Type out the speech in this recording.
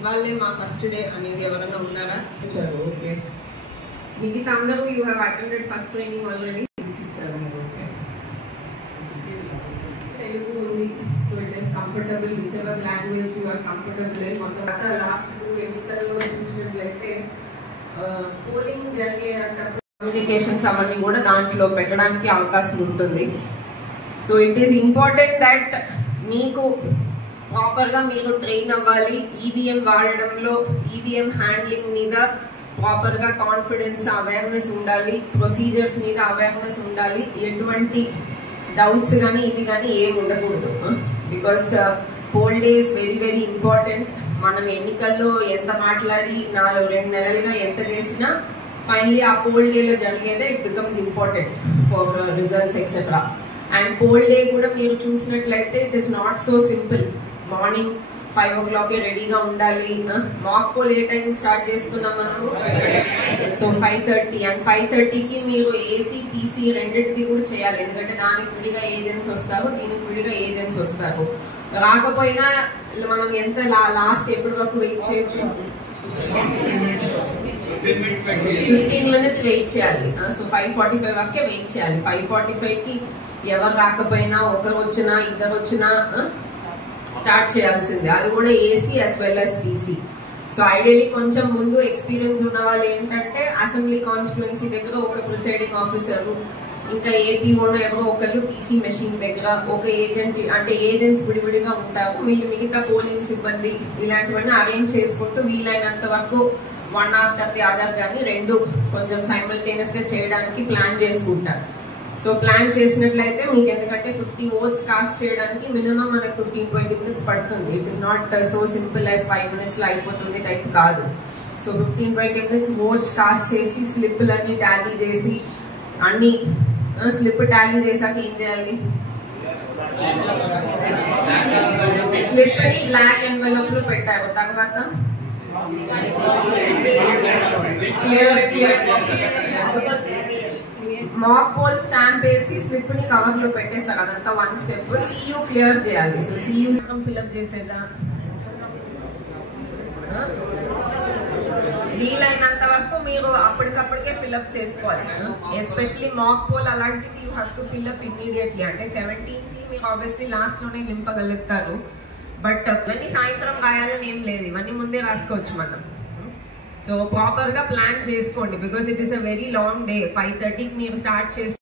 ఇవాళే మా first day అనేది ఎవరైనా ఉన్నారా? ఓకే, మిగతా అందరూ you have attended first training already ఇచ్చారు. ఓకే, తెలుగు ఉంది, so it is comfortable whichever language you are comfortable in. మొత్తం లాస్ట్ 2 ఎన్నికల్లో చూసినట్లయితే పోలింగ్ జరిగేటప్పుడు కమ్యూనికేషన్స్ అవన్నీ కూడా దాంట్లో పెట్టడానికి అవకాశం ఉంటుంది. So it is important that మీకు ప్రాపర్గా మీరు ట్రైన్ అవ్వాలి. ఈవీఎం వాడడంలో ఈవీఎం హ్యాండ్లింగ్ మీద ప్రాపర్గా కాన్ఫిడెన్స్ అవేర్నెస్ ఉండాలి, ప్రొసీజర్స్ మీద అవేర్నెస్ ఉండాలి. ఎటువంటి డౌట్స్ కానీ ఇది కానీ ఏమి ఉండకూడదు. Because pole day is very very important. మనం ఎన్నికల్లో ఎంత మాట్లాడి 2 నెలలుగా ఎంత చేసినా ఫైనలీ ఆ పోల్ డేలో జరిగేదే it becomes important for results etcetera. And poll day కూడా మీరు చూసినట్లయితే it is not so simple. Morning 5 o'clock రెడీగా ఉండాలి. మాక్ పోల్ ఏ టైం స్టార్ట్ చేస్తున్నాం మనము? సో 5:30. అండ్ 5:30కి మీరు ఏసీ పీసీ రెండింటిది కూడా చేయాలి. ఎందుకంటే దానికి విడిగా ఏజెంట్స్ వస్తారు, దీనికి విడిగా ఏజెంట్స్ వస్తారు. రాకపోయినా మనం ఎంత లాస్ట్ ఎప్పటి వరకు వెయిట్ చేయొచ్చు? 15 minutes వెయిట్ చేయాలి. సో 5:45 వరకే వెయిట్ చేయాలి. 5:45కి ఎవరు రాకపోయినా, ఒకరు వచ్చినా ఇద్దరు వచ్చినా స్టార్ట్ చేయాల్సిందే. అది కూడా AC as well as PC. So ideally కొంచెం ముందు ఎక్స్పీరియన్స్ ఉన్న వాళ్ళు ఏంటంటే అసెంబ్లీ కాన్స్టిట్యుయెన్సీ దగ్గర ఒక ప్రిసైడింగ్ ఆఫీసరు, ఇంకా ఏపీఓను ఎవరో ఒకళ్ళు పీసీ మెషిన్ దగ్గర ఒక ఏజెంట్, అంటే ఏజెంట్స్ విడివిడిగా ఉంటారు. మిగతా పోలింగ్ సిబ్బంది ఇలాంటివన్నీ అరేంజ్ చేసుకుంటూ వీలైనంత వరకు 1 after the other కానీ 2 కొంచెం సైమల్టేనియస్ గా చేయడానికి ప్లాన్ చేసుకుంటారు. సో ప్లాన్ చేసినట్లయితే మీకు ఎందుకంటే 50 votes కాస్ట్ చేయడానికి మినిమం మనకు 15-20 minutes పడుతుంది. It is not so simple as 5 minutes లో అయిపోతుంది టైప్ కాదు. సో 15-20 minutes ఓట్స్ కాస్ట్ చేసి స్లిప్లన్నీ టాలీ చేసి అన్ని స్లిప్ టాలీ చేశాక ఏం చేయాలి? స్లిప్ ని బ్లాక్ ఎన్వెలప్ లో పెట్టారు. తర్వాత మాక్ పోల్ స్టాంప్ వేసి స్లిప్ ని కవర్ లో పెట్టేస్తారు. అదంతా 1 step. సియూ క్లియర్ చేయాలి. సో సియూ ఫిల్అప్ చేసేదా? వీలైనంత వరకు మీరు అప్పటికప్పటికే ఫిల్అప్ చేసుకోవాలి. ఎస్పెషలీ మాక్ పోల్ అలాంటివి you have to fill up immediately. అంటే 17th మీరు ఆబ్వియస్లీ లాస్ట్ లోనే నింపగలుగుతారు. బట్ ఇవన్నీ సాయంత్రం రాయాలని ఏం లేదు, ఇవన్నీ ముందే రాసుకోవచ్చు మనం. సో ప్రాపర్ గా ప్లాన్ చేసుకోండి. Because it is a very long day. 5:30కి మీరు స్టార్ట్ చేసి